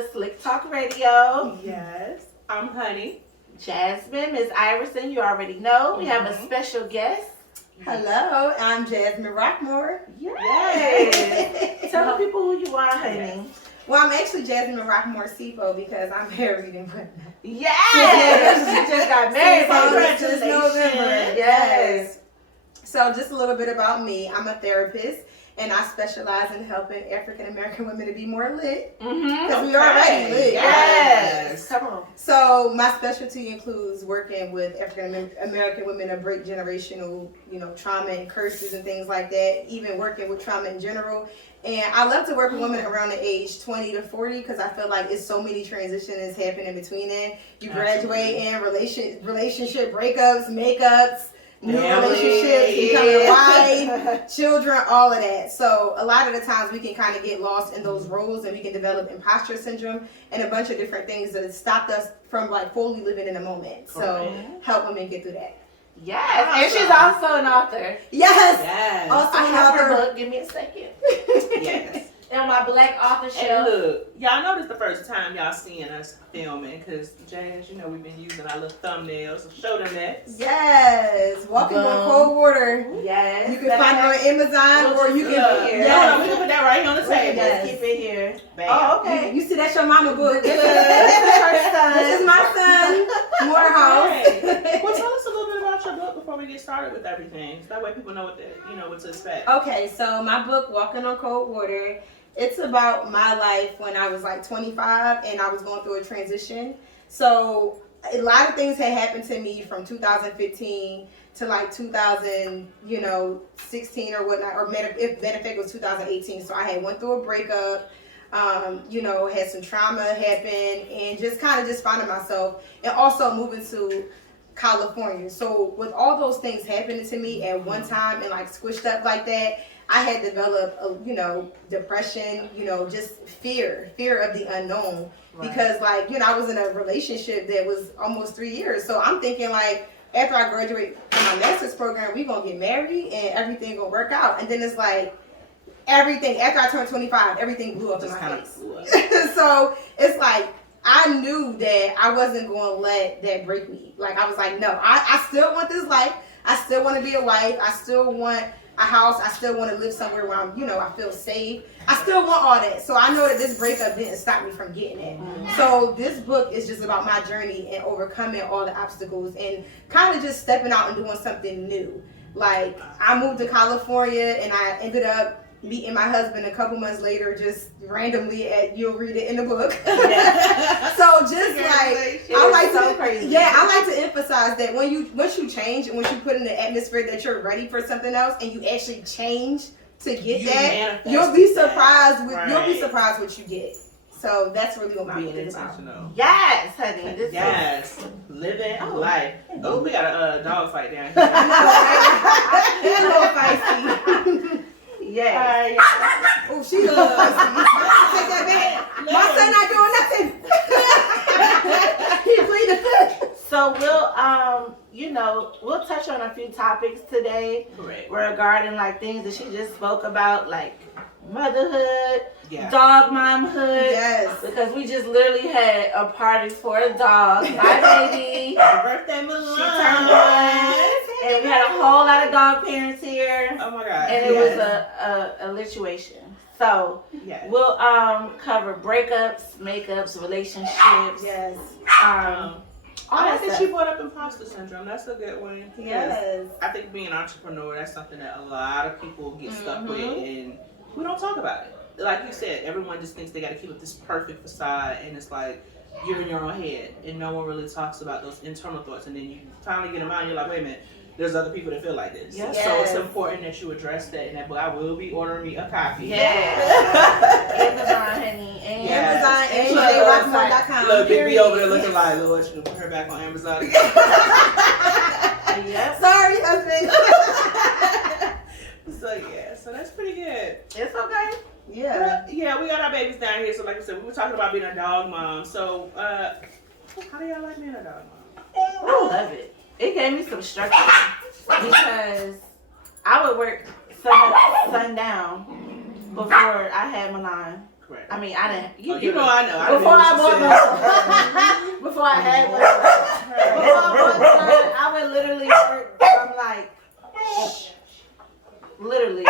to Slick Talk Radio. Yes, I'm Honey. Jasmine, Miss Iverson, you already know. We have a special guest. Hello, I'm Jasmin Rockemore. Yes. Tell the people who you are, honey. Well, I'm actually Jasmin Rockemore Sipo because I'm married and pregnant. Yes. She just got married. This November. Yes. So just a little bit about me. I'm a therapist and I specialize in helping African American women to be more lit. Because we already lit. Yes. Come on. So my specialty includes working with African American women to break generational, trauma and curses and things like that. Even working with trauma in general. And I love to work with women around the age 20 to 40 because I feel like it's so many transitions happening between it. You graduate in relationship breakups, makeups, new relationships, becoming a wife, children, all of that. So a lot of the times we can kind of get lost in those roles and we can develop imposter syndrome and a bunch of different things that stopped us from like fully living in the moment. So help women get through that. Yes, awesome. And she's also an author. Yes. Also I an have author. her book. Give me a second. Yes. On my Black Author Show. And look, y'all know this the first time y'all seeing us filming because Jazz, we've been using our little thumbnails. So show them that. Yes. Walking on cold water. Yes. You can find her on Amazon or you can here. No, we can put that right here on the table. Just keep it here. Bam. Oh, okay. You see, that's your mama book. This is her son. This is my son, Morehouse. Right. Well, tell us a little bit about your book before we get started with everything. So that way people know what to expect. Okay, so my book, Walking on Cold Water, it's about my life when I was like 25 and I was going through a transition. So a lot of things had happened to me from 2015 to like 2016 or whatnot, or matter of fact it was 2018. So I had went through a breakup, had some trauma happen and just kind of just finding myself and also moving to California. So with all those things happening to me at one time and like squished up like that, I had developed, depression, just fear of the unknown. Right. Because I was in a relationship that was almost 3 years. So I'm thinking like, after I graduate from my master's program, we gonna get married and everything gonna work out. And then it's like, everything, after I turned 25, everything blew up in my face. So it's like, I knew that I wasn't going to let that break me. Like, I was like, no, I still want this life. I still want to be a wife. I still want a house. I still want to live somewhere where I'm, I feel safe. I still want all that. So I know that this breakup didn't stop me from getting it. So this book is just about my journey and overcoming all the obstacles and kind of just stepping out and doing something new. Like, I moved to California and I ended up meeting my husband a couple months later, just randomly you'll read it in the book. Yeah. So just like I like to emphasize that once you change and once you put in the atmosphere that you're ready for something else and you actually change to get that, you'll be surprised what you get. So that's really what my book is about. Yes, honey. Living life. Oh, we got a dog fight down here. He's a little feisty. Yeah. Oh, she's a little feisty. Take that back. My son not doing nothing. He pleaded. So we'll touch on a few topics today. Correct. Regarding like things that she just spoke about, like motherhood, dog momhood. Yes. Because we just literally had a party for a dog. My baby. Happy birthday, Milanpoo. She turned 1. And we had a whole lot of dog parents here. Oh my God. And it was a lituation. So we'll cover breakups, makeups, relationships. Yes. I like that she brought up imposter syndrome. That's a good one. Yes. I think being an entrepreneur, that's something that a lot of people get stuck with and we don't talk about it. Like you said, everyone just thinks they got to keep up this perfect facade and it's like you're in your own head and no one really talks about those internal thoughts and then you finally get them out and you're like, wait a minute, there's other people that feel like this. Yes. So it's important that you address that in that book. I will be ordering me a copy. Yeah. Amazon, honey. And Amazon and jrockemore.com. Look, Big B over there looking like, Lord, you can put her back on Amazon again. Yep. Sorry, husband. So that's pretty good. It's okay. Yeah. We got our babies down here. So like I said, we were talking about being a dog mom. So how do y'all like being a dog mom? I love it. It gave me some structure because I would work sundown before I had Milan. Right. I mean, I didn't. You know I know. Before I bought my son, before I had my son, before I bought my son, I would literally work from like, literally,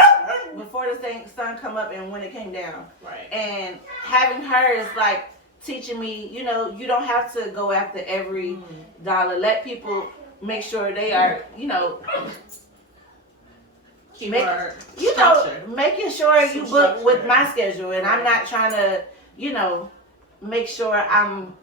before the sun come up and when it came down. Right. And having her is like teaching me, you know, you don't have to go after every dollar. Let people make sure they are, you know, making sure you book with my schedule, and I'm not trying to, you know, make sure I'm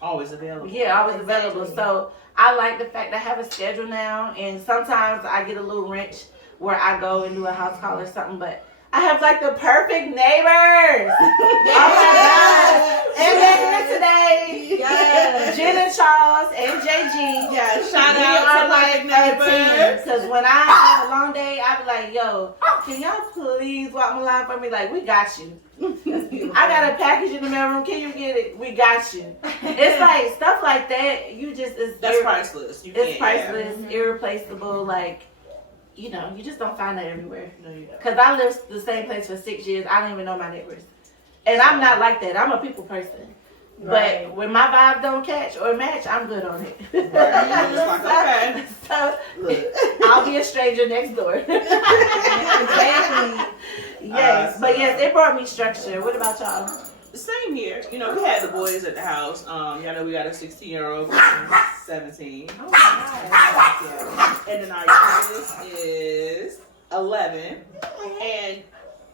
always available. Yeah, always available. So I like the fact that I have a schedule now, and sometimes I get a little wrench where I go and do a house call or something, but I have like the perfect neighbors. Oh my God. And they're here today. Yes. Jen and Charles and JG. Yeah, shout out to like neighbors. Because when I have a long day, I be like, yo, can y'all please walk my line for me? Like, we got you. I got a package in the mailroom. Can you get it? We got you. It's like stuff like that. You just that's priceless. It's priceless, irreplaceable. Like, you know, you just don't find that everywhere. No, you don't. Because I lived the same place for 6 years. I don't even know my neighbors. And I'm not like that. I'm a people person. Right. But when my vibe don't catch or match, I'm good on it. Right. You're just like, okay. So, I'll be a stranger next door. Exactly. Yes. But yes, it brought me structure. What about y'all? Same here. You know, we had the boys at the house. Y'all know we got a 16-year-old, 17. Oh my God. And then our youngest is 11. And,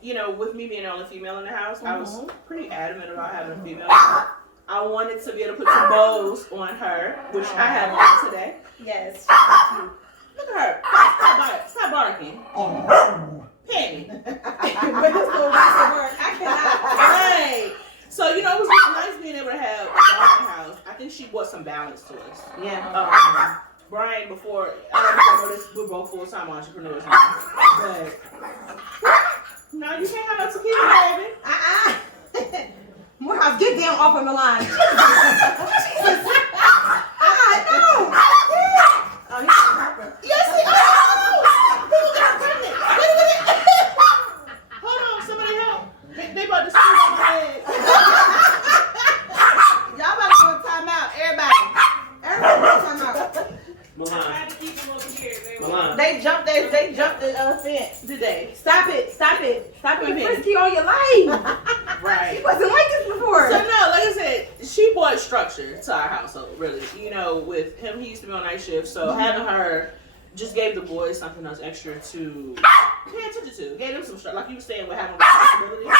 you know, with me being the only female in the house, I was pretty adamant about having a female. I wanted to be able to put some bows on her, which I have on today. Yes. Look at her. Stop barking. Penny. I cannot. Right. So, you know, it was really nice being able to have a dog in the house. I think she brought some balance to us. Yeah. Brian, before, I don't know if you know this, we're both full-time entrepreneurs now. But, no, you can't have no tequila, baby. Morehouse, get down off of the line. No. Oh, he's a rapper. Yes, he is. People got pregnant. Hold on, somebody help. They about to squeeze on my head. Y'all about to go in timeout. Everybody go in timeout. Milan. They jumped the fence today. Stop it. You're risky all your life. Right. He wasn't like this before. So, no, like I said, she brought structure to our household, really. You know, with him, he used to be on night shift, so having her just gave the boys something else extra to pay attention to. Gave them some structure. Like you were saying, with having responsibilities,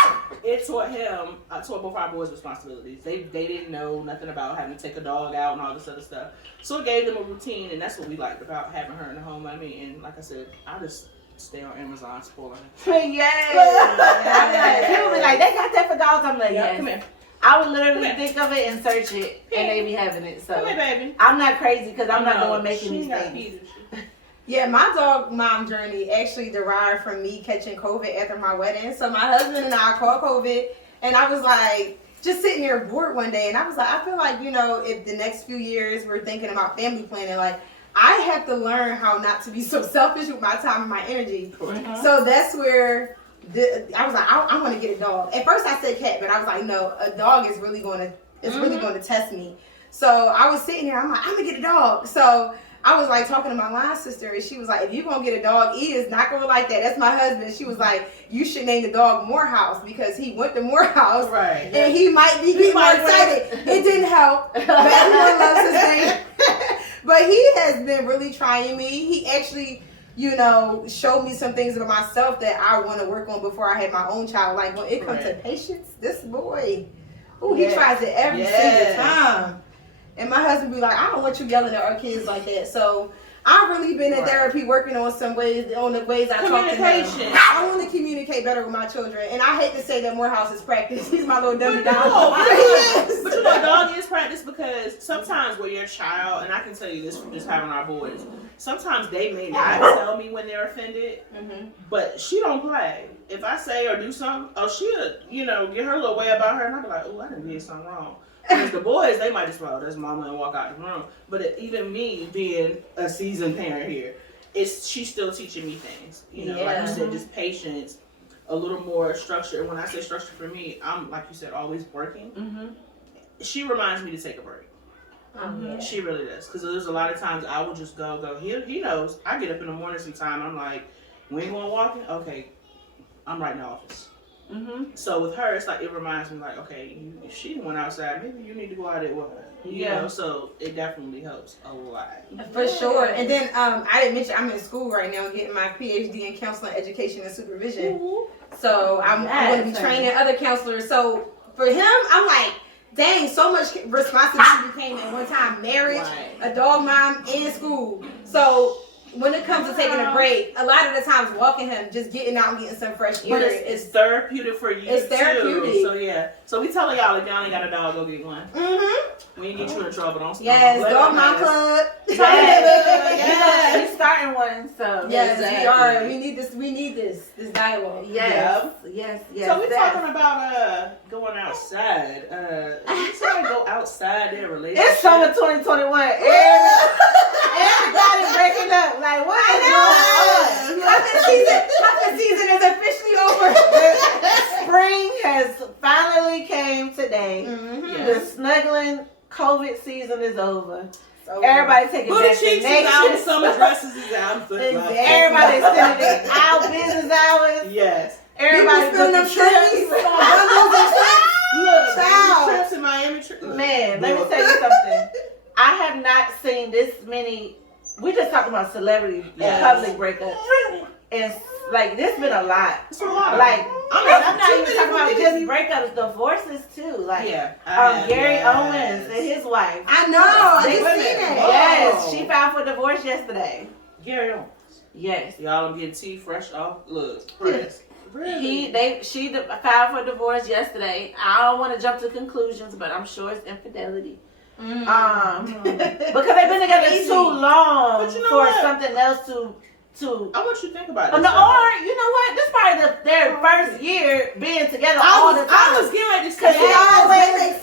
it taught both our boys responsibilities. They didn't know nothing about having to take a dog out and all this other stuff. So it gave them a routine, and that's what we liked about having her in the home. I mean, and like I said, I just stay on Amazon spoiling her. Yes. People be like, they got that for dogs. I'm like, yes. Come here. I would literally think of it and search it, and they be having it. So Come here, baby. I'm not crazy because I'm not the one making these things. Yeah, my dog mom journey actually derived from me catching COVID after my wedding. So my husband and I caught COVID, and I was like, just sitting there bored one day, and I was like, I feel like, you know, if the next few years we're thinking about family planning, like, I have to learn how not to be so selfish with my time and my energy. So that's where I was like, I want to get a dog. At first I said cat, but I was like, no, a dog is really going to test me. So I was sitting there, I'm like, I'm gonna get a dog. So I was like talking to my line sister, and she was like, if you're gonna get a dog, E is not gonna like that. That's my husband. She was like, you should name the dog Morehouse because he went to Morehouse, right? And he might be more excited. It didn't help, but everyone loves his name. But he has been really trying me. He actually, you know, showed me some things about myself that I want to work on before I had my own child. Like when it comes to patience, this boy, he tries it every single time. And my husband be like, I don't want you yelling at our kids like that. So I've really been in therapy working on the ways I talk to them. I want to communicate better with my children. And I hate to say that Morehouse is practice. He's my little dummy dog. But you know, dog is practice because sometimes with your child, and I can tell you this from just having our boys, sometimes they may not tell me when they're offended, but she don't play. If I say or do something, she'll, you know, get her little way about her, and I'll be like, oh, I done did something wrong. Because the boys, they might just, well, that's mama, and walk out the room. But even me being a seasoned parent here, she's still teaching me things. You know, like you said, just patience, a little more structure. And when I say structure for me, I'm, like you said, always working. Mm-hmm. She reminds me to take a break. Yeah. She really does. Because there's a lot of times I will just go. He knows. I get up in the morning sometime. I'm like, we ain't going walking? Okay, I'm right in the office. Mm-hmm. So with her, it's like, it reminds me like, okay, if she went outside, maybe you need to go out there with her. You know, so it definitely helps a lot. For sure. And then I didn't mention I'm in school right now getting my PhD in counseling, education, and supervision. So I'm going to be training other counselors. So for him, I'm like, dang, so much responsibility came at one time. Marriage, a dog mom, and school. So when it comes to taking a break, a lot of the times walking him, just getting out and getting some fresh air. But it's therapeutic for you. It's therapeutic. So yeah. So we telling y'all, if y'all ain't got a dog, go get one. Mm-hmm. We ain't get you in trouble. Don't Yes, dog mom club. Yes. We're starting one, so. Yes, exactly. we are. We need this dialogue. Yes. Yep. Yes. So we're talking about going outside. You said go outside their relationship. It's summer 2021. Everybody breaking up. Like, what is going on? Cuffing season is officially over. Spring has finally came today. Mm-hmm. The snuggling COVID season is over. So Everybody taking Booty cheeks is out, vaccinations. summer dresses is out. Everybody's sending it out business hours. Yes. Everybody's doing them the trips. bundles and trips. Look, Child. these trips in Miami. Man, let me tell you something. I have not seen this many. We just talking about celebrity and public breakups, and like this been a lot. It's a lot. Like I mean, I'm not even talking about just breakups, divorces too. Like Gary Owens and his wife. I know. I just Wait a seen minute. it. Yes, she filed for divorce yesterday. Gary Owens. Yes. Y'all, I'm getting tea fresh off. Look, press. She filed for divorce yesterday. I don't want to jump to conclusions, but I'm sure it's infidelity. Because they've been together too long But you know for what? something else to. I want you to think about Or this. you know what? This probably their first year being together all the time. I was getting ready to say Because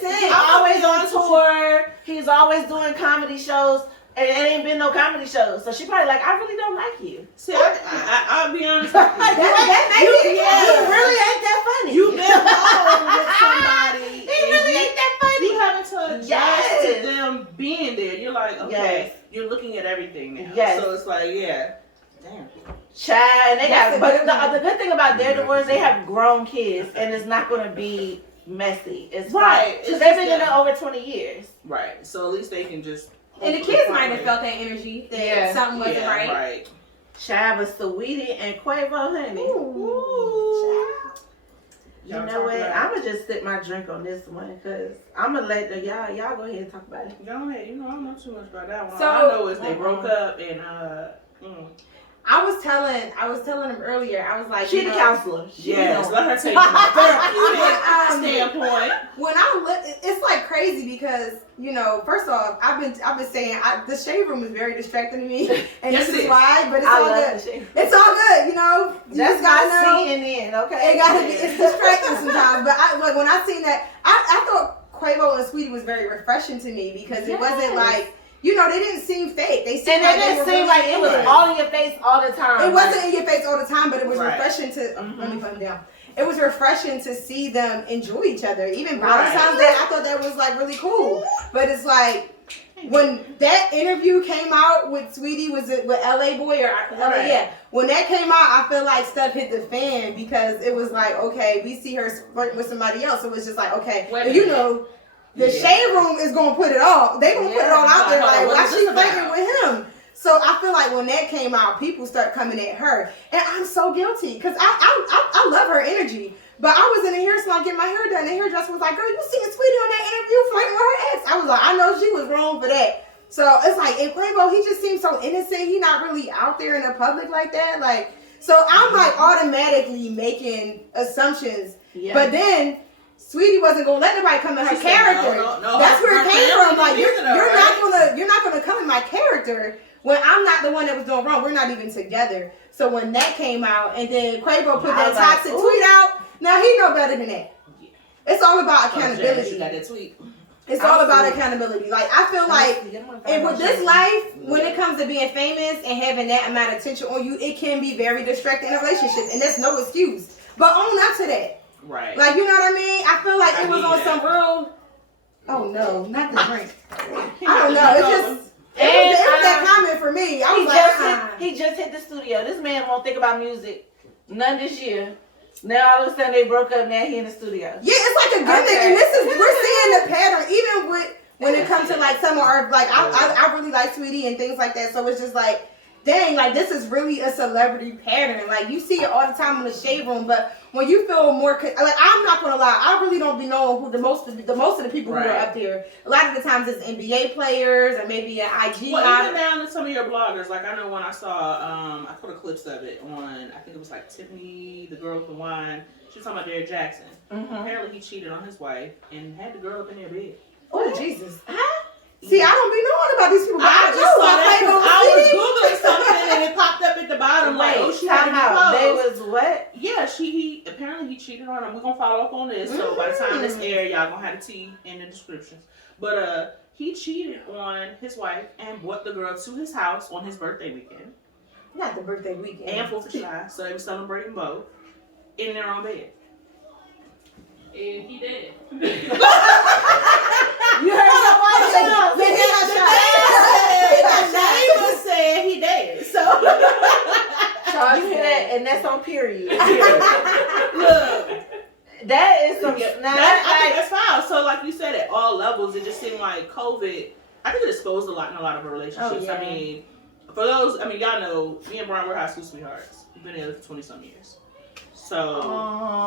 that. he's always on tour. He's always doing comedy shows. And it ain't been no comedy shows. So she probably like, I really don't like you. See, I'll be honest with you. He really ain't that funny. You've been alone with somebody. He really ain't that funny. You having to adjust to them being there. You're like, okay, you're looking at everything now. Yes. So it's like, damn. Child, and they got, but the good thing about their divorce, they have grown kids, and it's not going to be messy. It's right. Because they've been together over 20 years. Right. So at least they can just. And the kids might have felt that energy that something wasn't right. Child, but Saweetie and Quavo, honey. Ooh. You know what? I'm going to just sip my drink on this one because I'm going to let y'all go ahead and talk about it. Go ahead. You know, I don't know too much about that one. So, all I know is they broke up and I was telling him earlier. I was like, she the counselor. Yes, let her take the standpoint. When I look, it's like crazy because first off, I've been saying the shade room is very distracting to me, and this is why. But it's all good. It's all good, You That's just gotta know. CNN, okay? It's distracting sometimes. But when I seen that, I thought Quavo and Saweetie was very refreshing to me because it wasn't like. They didn't seem fake. They seemed like it was all in your face all the time. It wasn't in your face all the time, but it was refreshing to. Let me put them down. It was refreshing to see them enjoy each other. Even Valentine's Day, I thought that was like really cool. But it's like when that interview came out with Saweetie, was it with LA Boy or LA? Yeah. When that came out, I feel like stuff hit the fan because it was like, okay, we see her flirting with somebody else. So it was just like, okay, the shade room is gonna put it all. They gonna put it all out there. Like, why she flirting with him? So I feel like when that came out, people start coming at her, and I'm so guilty because I love her energy. But I was in the hair salon getting my hair done, and the hairdresser was like, "Girl, you seen Saweetie on that interview flirting with her ex?" I was like, "I know she was wrong for that." So it's like, in Quavo, he just seems so innocent. He not really out there in the public like that. Like, so I'm like automatically making assumptions, but then. Saweetie wasn't gonna let nobody come in her character. No, that's where it came from. Like you're not gonna come in my character when I'm not the one that was doing wrong. We're not even together. So when that came out, and then Quavo put that toxic tweet out, now he know better than that. It's all about accountability. She got that tweet. It's all about accountability. Like I feel like, and with this life, when it comes to being famous and having that amount of attention on you, it can be very distracting in a relationship, and that's no excuse. but own up to that. Right. Like, you know what I mean? I feel like I it was need on that. some real. Oh no, not the drink. I don't know. It's just. It was that comment for me. I was he just hit the studio. This man won't think about music none this year. Now all of a sudden they broke up. Now he in the studio. Yeah, it's like a gimmick, and we're seeing the pattern even with when it comes to like some of our like I really like Tweety and things like that. So it's just like, dang, like this is really a celebrity pattern. Like you see it all the time in the shade room, but when you feel more like, I'm not gonna lie, I really don't be knowing who the most of the people who are up there. A lot of the times it's NBA players and maybe an IG. Well, even down to some of your bloggers. Like I know when I saw, I put a clips of it on. I think it was like Tiffany, the girl with the wine. She was talking about Derrick Jackson. Mm-hmm. Apparently he cheated on his wife and had the girl up in their bed. Oh Jesus! See, I don't be knowing about these people. I just saw that because I was googling something and it popped up at the bottom. Wait, like, oh, she time out. They was what? Yeah, he apparently he cheated on her. We're gonna follow up on this. So by the time this air, y'all gonna have the T in the descriptions. But he cheated on his wife and brought the girl to his house on his birthday weekend. Not the birthday weekend. And 4th of July. So they were celebrating both in their own bed. And he did. You heard your wife say, the neighbor said he did. So You hear that? And that's on period. look, That is some. yeah, Now I think that's foul. So like you said, at all levels, it just seemed like COVID. I think it exposed a lot in a lot of our relationships. Oh, yeah. I mean, for those, y'all know, me and Brian, we're high school sweethearts. We've been together for 20 some years. So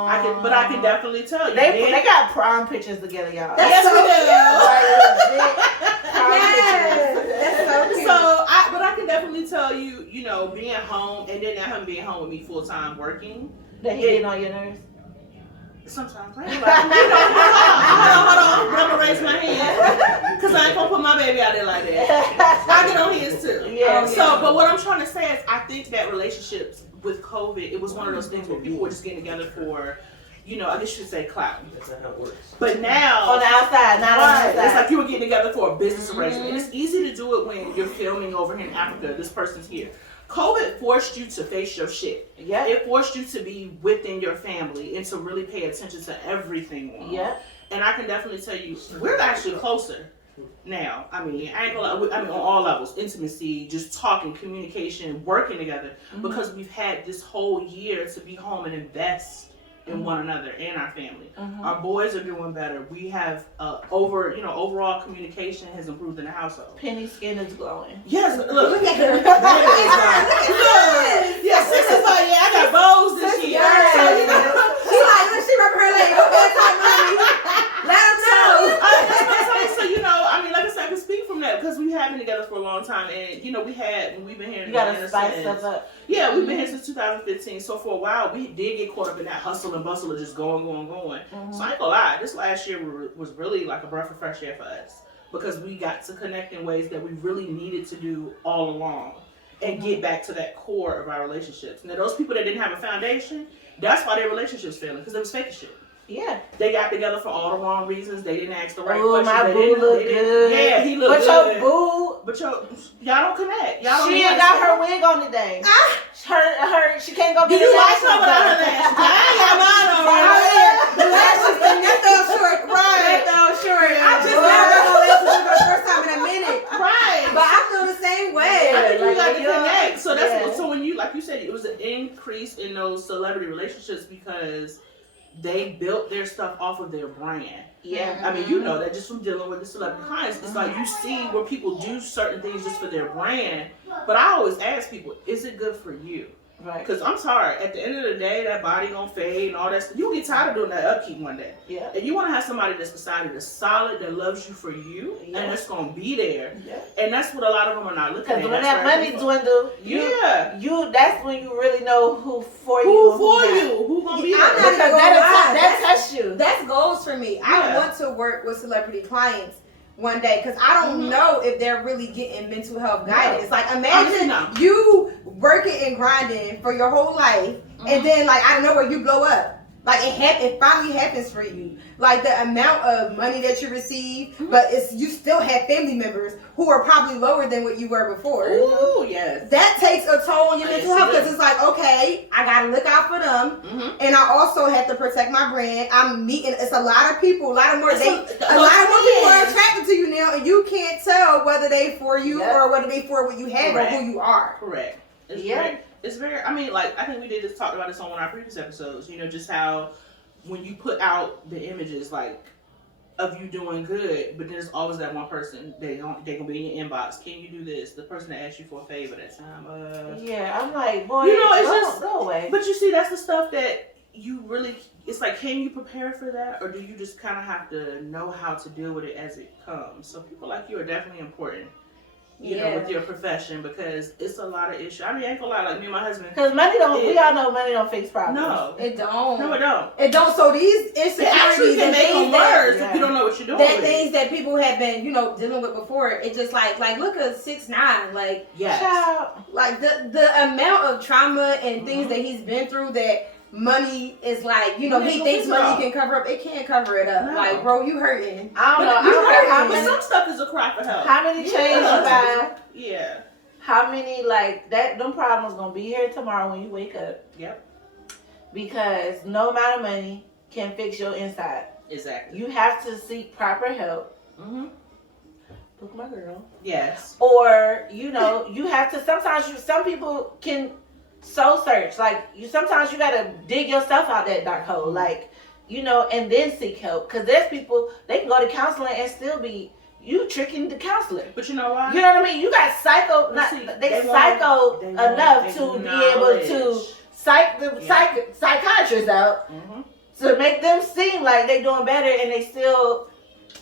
I can definitely tell you. They got prom pictures together, y'all. Yes, we do. That's so cute. But I can definitely tell you, being home and then him being home with me full time working. That he getting on your nerves. Sometimes I ain't like, hold on, I'm gonna raise my hand because I ain't gonna put my baby out there like that. I get on his too. Yeah. But what I'm trying to say is, I think that relationships with COVID, it was one of those things where people were just getting together for, I guess you should say clout. That's not how it works. But now On the outside, not on the inside. it's like you were getting together for a business arrangement, and it's easy to do it when you're filming over here in Africa. This person's here. COVID forced you to face your shit. Yeah. It forced you to be within your family and to really pay attention to everything. Yeah. And I can definitely tell you, we're actually closer now. I ain't gonna lie, on all levels, intimacy, just talking, communication, working together, because we've had this whole year to be home and invest in one another and our family. Our boys are doing better. We have overall communication has improved in the household. Penny's skin is glowing. Yes, look at her. Yeah, sister's like, I got bows this year. She rub her leg. Let them know. Like I said, I can speak from that because we have been together for a long time, and we've been here. You gotta spice stuff up. Yeah, we've been here since 2015. So for a while, we did get caught up in that hustle and bustle of just going. So I ain't gonna lie, this last year was really like a breath of fresh air for us because we got to connect in ways that we really needed to do all along and get back to that core of our relationships. Now, those people that didn't have a foundation, that's why their relationships failing because it was fake as shit. Yeah. They got together for all the wrong reasons. They didn't ask the right Ooh, questions. my boo look good. Yeah, he looked good. But y'all don't connect. Y'all don't She ain't got her wig on today. She can't go Do get you her like lashes some of done. her lashes? I ain't got mine on The lashes, that fell short. Right. That fell short. I just now got my lashes for the first time in a minute. Right. But I feel the same way. I think you got to you're- connect. So that's yeah. so when you, like you said, it was an increase in those celebrity relationships because they built their stuff off of their brand. Yeah. I mean, you know that just from dealing with the celebrity clients. It's like you see where people do certain things just for their brand. But I always ask people, is it good for you? Right. Because I'm sorry, at the end of the day, that body gonna fade and all that stuff. You'll get tired of doing that upkeep one day. Yeah. And you want to have somebody that's beside you, that's solid, that loves you for you, and that's gonna be there. Yeah. And that's what a lot of them are not looking at. Because when That's that where money people- dwindle, that's when you really know who for you. who and for not. you? Who gonna be I'm there? not Because even that touch you. That's goals for me. I Yeah. want to work with celebrity clients one day because I don't know if they're really getting mental health guidance. Like imagine you working and grinding for your whole life and then like I don't know where you blow up. Like it finally happens for you. Like the amount of money that you receive, but you still have family members who are probably lower than what you were before. Ooh, yes. That takes a toll on your mental health because it's like, okay, I gotta look out for them, and I also have to protect my brand. I'm meeting. It's a lot of people, a lot more people are attracted to you now, and you can't tell whether they for you or whether they for what you have or who you are. Correct. It's very, I mean, like, I think we did just talk about this on one of our previous episodes, you know, just how when you put out the images, like, of you doing good, but there's always that one person, they gonna be in your inbox, can you do this? The person that asked you for a favor that time. Yeah, I'm like, boy, you know, it's go away. But you see, that's the stuff that you really, it's like, can you prepare for that? Or do you just kind of have to know how to deal with it as it comes? So people like you are definitely important. You know, with your profession, because it's a lot of issues. I mean, I ain't gonna lie, like me and my husband. Because money don't, we all know money don't fix problems. No. It don't. No, it don't. It don't. So these insecurities It actually can make them worse if you don't know what you're doing. That things that people have been, you know, dealing with before. It just like look at 6ix9ine, like like the amount of trauma and things that he's been through that. Money is like, you know, he thinks money can cover up. It can't cover it up. No. Like, bro, you hurting. I don't know. I don't care how many. Some stuff is a cry for help. How many chains you buy? Yeah. How many, like, them problems going to be here tomorrow when you wake up. Yep. Because no amount of money can fix your inside. Exactly. You have to seek proper help. Look, my girl. Yes. Or, you know, you have to, some people can soul search. Like, sometimes you gotta dig yourself out that dark hole. Like, you know, and then seek help. Because there's people, they can go to counseling and still be, you tricking the counselor. But you know why? You know what I mean? You got psycho, they psycho enough to be able to psych the psychiatrists out to make them seem like they doing better, and they still...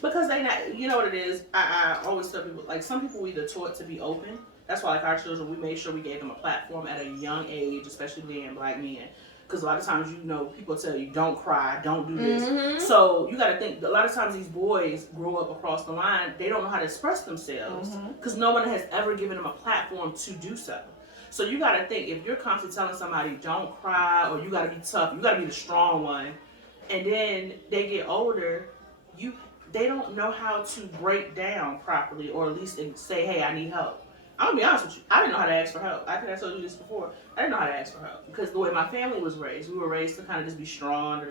Because they not, you know what it is? I always tell people, like, some people either taught to be open. That's why, like, our children, we made sure we gave them a platform at a young age, especially being black men. Because a lot of times, you know, people tell you, don't cry, don't do this. So you got to think, a lot of times these boys grow up across the line, they don't know how to express themselves. Because no one has ever given them a platform to do so. So you got to think, if you're constantly telling somebody, don't cry, or you got to be tough, you got to be the strong one, and then they get older, they don't know how to break down properly, or at least say, hey, I need help. I'm gonna be honest with you. I didn't know how to ask for help. I think I told you this before. I didn't know how to ask for help because the way my family was raised, we were raised to kind of just be strong.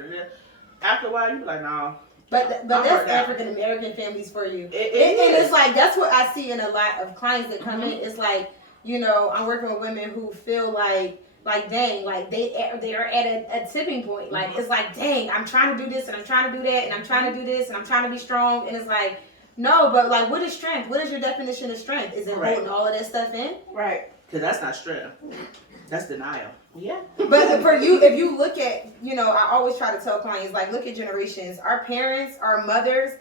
After a while, you be like, no. But that's African American families for you. And it's like, that's what I see in a lot of clients that come in. It's like, you know, I'm working with women who feel like dang, like they are at a tipping point. Like it's like, dang, I'm trying to do this and I'm trying to do that and I'm trying to do this and I'm trying to be strong, and it's like. No, but like, what is strength? What is your definition of strength? Is it holding all of that stuff in? Right. Because that's not strength. That's denial. Yeah. But for you, if you look at, you know, I always try to tell clients, like, look at generations. Our parents, our mothers,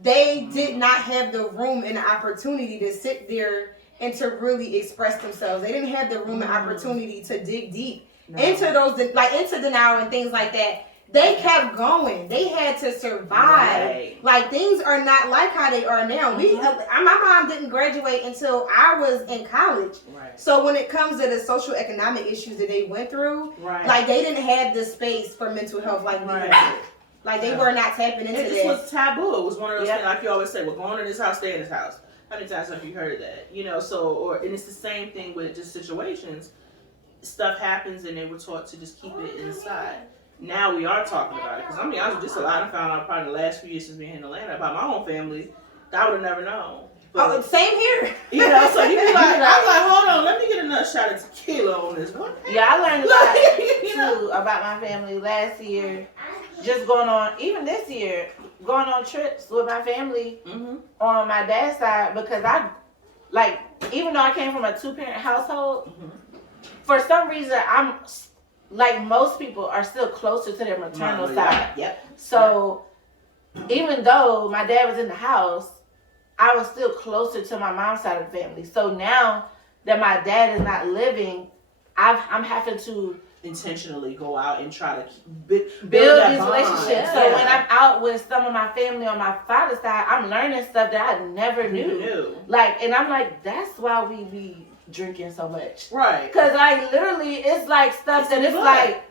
they did not have the room and the opportunity to sit there and to really express themselves. They didn't have the room and opportunity to dig deep into those, like, into denial and things like that. They kept going. They had to survive. Right. Like, things are not like how they are now. My mom didn't graduate until I was in college. Right. So when it comes to the social economic issues that they went through, like, they didn't have the space for mental health like we did. Like, they were not tapping into this. It was taboo. It was one of those things, like you always say, we're going to this house, stay in this house. How many times have you heard that? You know, and it's the same thing with just situations. Stuff happens and they were taught to just keep it inside. Now we are talking about it. Because I'm being honest with you, just a lot I found out probably the last few years since being in Atlanta about my own family that I would have never known. But, same here. You know, so you be like, I was like, hold on, let me get another shot of tequila on this one. Yeah, I learned a lot too about my family last year. Just going on, even this year, going on trips with my family on my dad's side, because even though I came from a 2-parent household, for some reason I'm like most people are still closer to their maternal side. Yep. So even though my dad was in the house, I was still closer to my mom's side of the family. So now that my dad is not living, I'm having to intentionally go out and try to build these relationships. So when I'm out with some of my family on my father's side, I'm learning stuff that I never knew. Like, and I'm like, that's why we be drinking so much. Right. Because like literally it's like stuff that it's like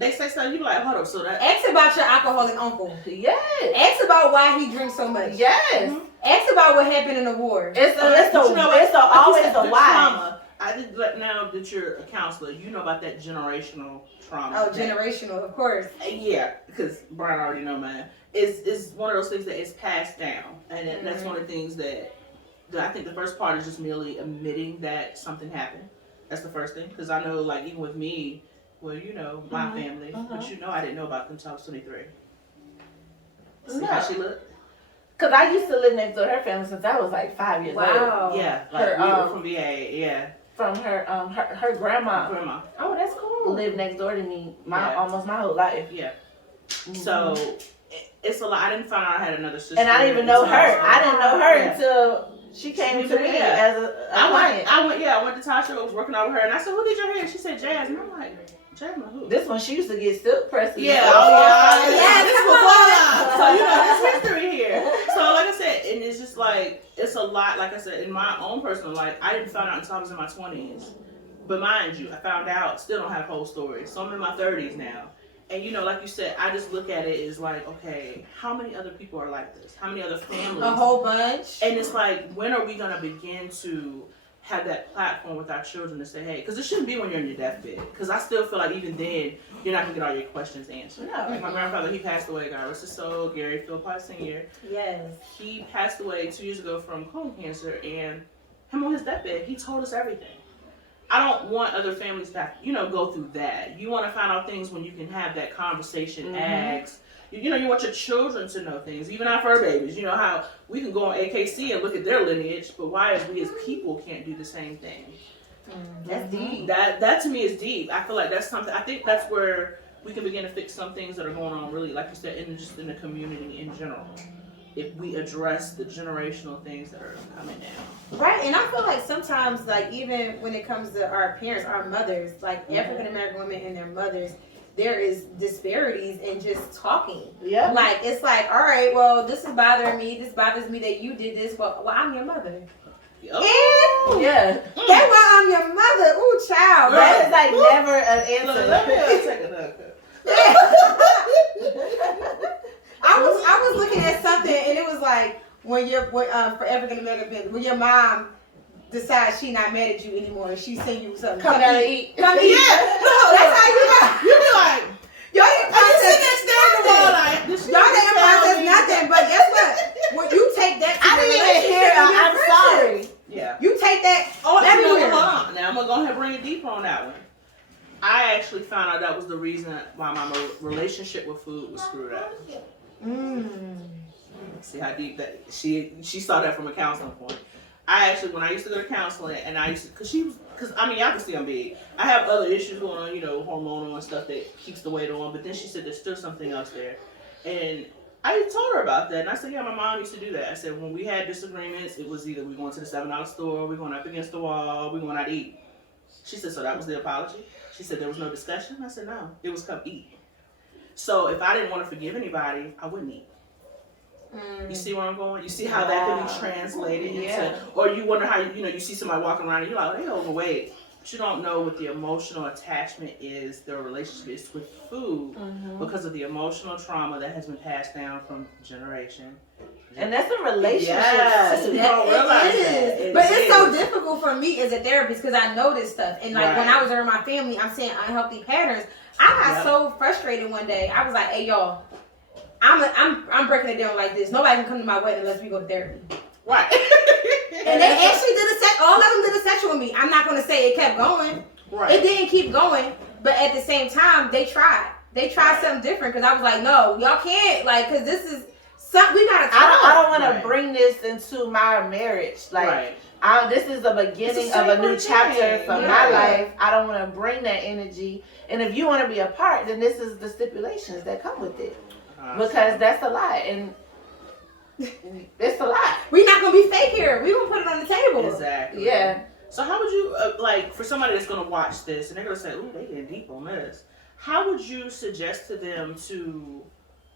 They say something, you be like, hold up, so that. Ask about your alcoholic uncle. Yes. Ask about why he drinks so much. Yes. Ask about what happened in the war. It's always a why. Trauma. I did now that you're a counselor, you know about that generational trauma. Oh, generational, of course. Yeah, because Brian already know, man. It's one of those things that is passed down, and that's one of the things that I think the first part is just merely admitting that something happened. That's the first thing, because I know, like, even with me, well, you know, my family, but you know I didn't know about them until I was 23. See how she looked? Because I used to live next door to her family since I was like 5 years old. Wow. Yeah, like we were from VA, yeah. From her grandma. Oh, that's cool. Lived next door to me almost my whole life. Yeah. So it's a lot. I didn't find out I had another sister. And I didn't even know her. I didn't know her until she came to me as a client. I went to Tasha. I was working out with her, and I said, "Who did your hair?" She said, "Jasmin." I'm like, "Jasmin who?" This one she used to get silk presses. Yeah. This is before. So you know, there's history here. So like I said, and it's just like it's a lot. Like I said, in my own personal life, I didn't find out until I was in my 20s. But mind you, I found out, still don't have whole stories. So I'm in my 30s now. And you know, like you said, I just look at it as like, okay, how many other people are like this? How many other families? A whole bunch. And it's like, when are we going to begin to have that platform with our children to say, hey, because it shouldn't be when you're on your deathbed. Because I still feel like even then, you're not going to get all your questions answered. No. Like my grandfather, he passed away, God rest his soul, Gary Philpott Sr. Yes. He passed away 2 years ago from colon cancer, and him on his deathbed, he told us everything. I don't want other families to, go through that. You want to find out things when you can have that conversation, ask. You want your children to know things, even our fur babies. You know how we can go on AKC and look at their lineage, but why as we as people can't do the same thing? That's deep. That to me is deep. I feel like that's something, I think that's where we can begin to fix some things that are going on really, like you said, in the community in general. If we address the generational things that are coming down. Right, and I feel like sometimes, like, even when it comes to our parents, our mothers, like African American women and their mothers, there is disparities in just talking. Yeah. Like, it's like, all right, well, this is bothering me. This bothers me that you did this. Well, I'm your mother. Oh. And Yeah. that's why I'm your mother. Ooh, child. That is like never an answer. Let me take another cup. I was looking at something and it was like when for African American, when your mom decides she not mad at you anymore and she send you something. Come down and eat. Come eat. Yeah. That's how you know. You be like, Y'all didn't process nothing. Y'all didn't process nothing. But guess what? When you take that to I the didn't even hear relationship and it. your I'm friendship, sorry. Yeah. You take that everywhere. Hold on. Now I'm gonna go ahead and bring it deeper on that one. I actually found out that was the reason why my relationship with food was screwed up. See how deep that she saw that from a counseling point. I actually, when I used to go to counseling, and I used to, because I mean, y'all can see I'm big. I have other issues going on, hormonal and stuff that keeps the weight on. But then she said there's still something else there, and I told her about that, and I said, yeah, my mom used to do that. I said when we had disagreements, it was either we going to the $7 store, we going up against the wall, we going out to eat. She said, so that was the apology. She said there was no discussion. I said no, it was come eat. So if I didn't want to forgive anybody, I wouldn't eat. You see where I'm going? You see how that can be translated into, or you wonder how, you see somebody walking around and you're like, oh, they're overweight. But you don't know what the emotional attachment is, their relationship is with food because of the emotional trauma that has been passed down from generation. And that's a relationship Yes, too. you don't realize that. But it's so difficult for me as a therapist because I know this stuff. And like when I was around my family, I'm seeing unhealthy patterns. I got so frustrated one day. I was like, hey, y'all. I'm breaking it down like this. Nobody can come to my wedding unless we go to therapy. Right. And they actually all of them did a session with me. I'm not going to say it kept going. Right. It didn't keep going. But at the same time, they tried. They tried something different because I was like, no, y'all can't. Like, because this is something we got to talk. I don't want to bring this into my marriage. Like, this is the beginning of a new chapter for my life. I don't want to bring that energy. And if you want to be a part, then this is the stipulations that come with it. Because that's a lot, and it's a lot. We're not gonna be fake here. We're gonna put it on the table. Exactly. Yeah. So how would you for somebody that's gonna watch this and they're gonna say, "Ooh, they getting deep on this." How would you suggest to them to,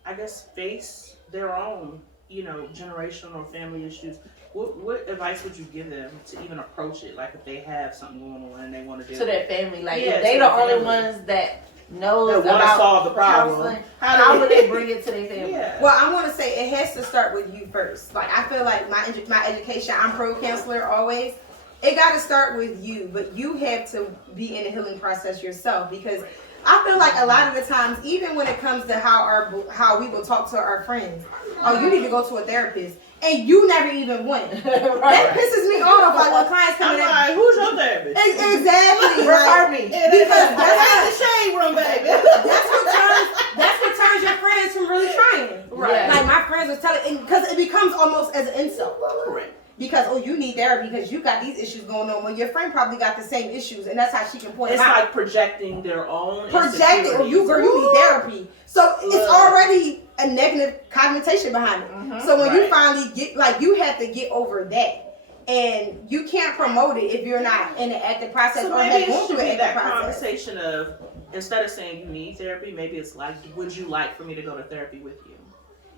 I guess, face their own, generational or family issues? What advice would you give them to even approach it? Like if they have something going on and they want to do to their family, like if they the only ones that knows That wanna about solve the problem. counseling, How how do would we- they bring it to their family? Yeah. Well, I want to say it has to start with you first. Like, I feel like my education, I'm pro counselor always. It got to start with you, but you have to be in the healing process yourself, because I feel like a lot of the times, even when it comes to how we will talk to our friends, oh, you need to go to a therapist, and you never even went. That pisses me off. Like when clients come I'm in, like, who's your therapist? exactly. Refer Like, me. because That's the shade room, baby. that's what turns your friends from really trying. Right. Like my friends was telling, because it becomes almost as an insult. Correct. Because, oh, you need therapy because you got these issues going on. Well, your friend probably got the same issues, and that's how she can point It's them out. like projecting their own Projecting, oh, you girl, you need therapy. So it's already a negative connotation behind it. So when you finally get, like, you have to get over that. And you can't promote it if you're not in the active process So or maybe have it gone should through be an that active process. conversation of, instead of saying you need therapy, maybe it's like, would you like for me to go to therapy with you?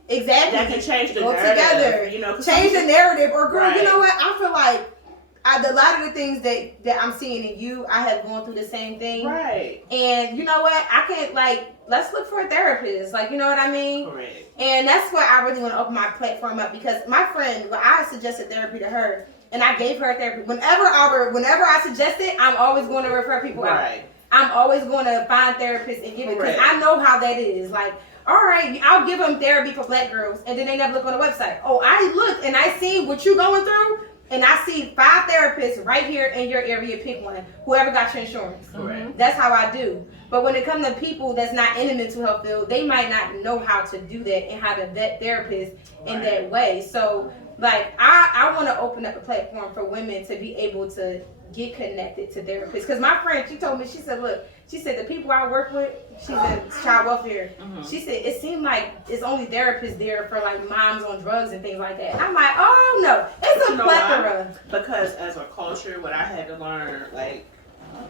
Exactly. That can change the Go narrative. together. You know, 'cause Change the narrative. Or girl, Right. you know what? I feel like a lot of the things that I'm seeing in you, I have gone through the same thing. Right. And you know what? I can't, like, let's look for a therapist. Like, you know what I mean? Correct. And that's why I really want to open my platform up, because my friend, when I suggested therapy to her, and I gave her therapy, whenever I suggest it, I'm always going to refer people out. Right. I'm always going to find therapists and give it, because Correct. I know how that is. Like, all right, I'll give them therapy for black girls, and then they never look on the website. Oh, I looked and I see what you're going through, and I see 5 therapists right here in your area. Pick one, whoever got your insurance. Correct. That's how I do. But when it comes to people that's not in the mental health field, they might not know how to do that and how to vet therapists in that way. So, like, I want to open up a platform for women to be able to get connected to therapists. Because my friend, she told me, she said, look, she said the people I work with, she's in child welfare. She said it seemed like it's only therapists there for, like, moms on drugs and things like that. And I'm like, oh no, it's a plethora. Because as a culture, what I had to learn, like,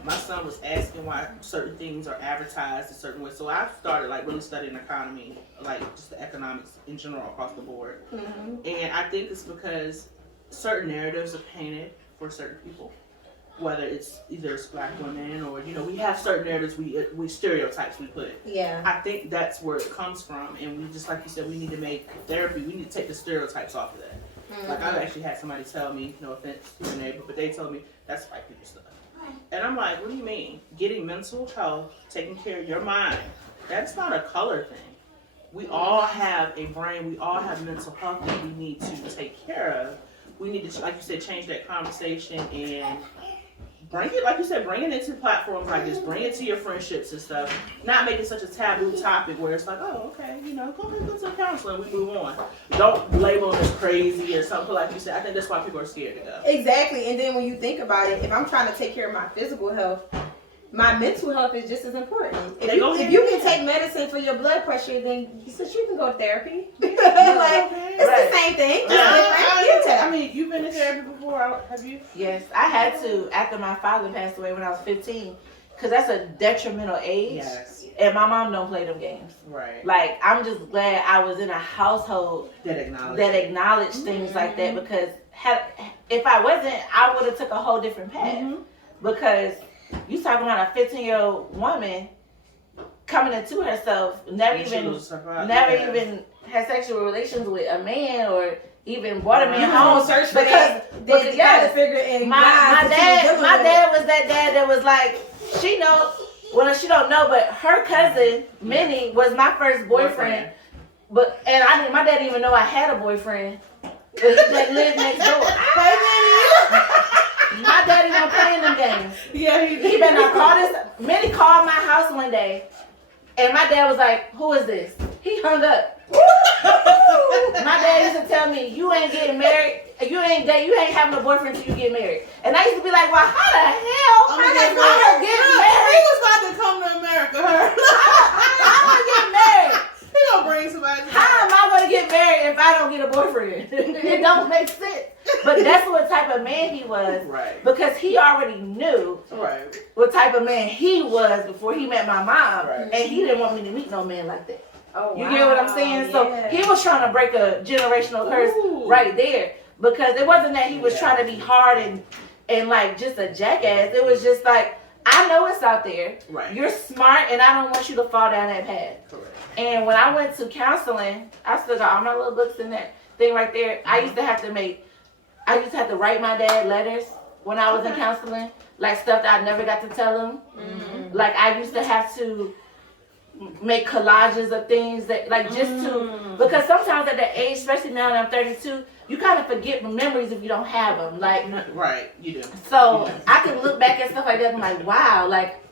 my son was asking why certain things are advertised a certain way. So I started, like, really studying economy, like just the economics in general across the board. And I think it's because certain narratives are painted for certain people. Whether it's either it's black women or, you know, we have certain narratives, we stereotypes we put. Yeah. I think that's where it comes from, and we just, like you said, we need to make therapy. We need to take the stereotypes off of that. Like, I've actually had somebody tell me, no offense to your neighbor, but they told me that's white people stuff. And I'm like, what do you mean? Getting mental health, taking care of your mind, that's not a color thing. We all have a brain. We all have mental health that we need to take care of. We need to, like you said, change that conversation and bring it, like you said, bring it into platforms like this. Bring it to your friendships and stuff. Not make it such a taboo topic where it's like, oh, okay, you know, go to a counselor and we move on. Don't label them as crazy or something like you said. I think that's why people are scared to go. Exactly. And then when you think about it, if I'm trying to take care of my physical health, my mental health is just as important. If you can take medicine for your blood pressure, then you can go to therapy. Like, it's the same thing. I mean, you've been to therapy before, have you? Yes, I had to after my father passed away when I was 15, because that's a detrimental age. Yes. And my mom don't play them games. Right. Like, I'm just glad I was in a household That acknowledged things like that, because if I wasn't, I would have took a whole different path. Because you talking about a 15-year-old woman coming into herself, never even had sexual relations with a man or even brought him in home. Search for that. Yes, figure my dad was that dad that was like, she don't know, but her cousin Minnie was my first boyfriend. But my dad didn't even know I had a boyfriend that lived next door. My daddy don't play in them games. Yeah, he better not call this. Minnie called my house one day, and my dad was like, "Who is this?" He hung up. My dad used to tell me, "You ain't getting married. You ain't having a boyfriend till you get married." And I used to be like, "Well, how the hell I'm gonna get married? He was about to come to America. I'm gonna get married. He gonna bring somebody. How am I gonna get married if I don't get a boyfriend? It don't make sense." But that's what type of man he was. Right. Because he already knew what type of man he was before he met my mom. Right. And he didn't want me to meet no man like that. Oh, you get what I'm saying? So he was trying to break a generational curse right there. Because it wasn't that he was trying to be hard and like just a jackass. It was just like, I know it's out there. Right. You're smart, and I don't want you to fall down that path. Correct. And when I went to counseling, I still got all my little books in that thing right there. I used to have to write my dad letters when I was in counseling, like stuff that I never got to tell him. Mm-hmm. Like I used to have to make collages of things that, like, just to, because sometimes at that age, especially now that I'm 32, you kind of forget memories if you don't have them. Like, right, you do. So I can look back at stuff like that and I'm like, wow, like,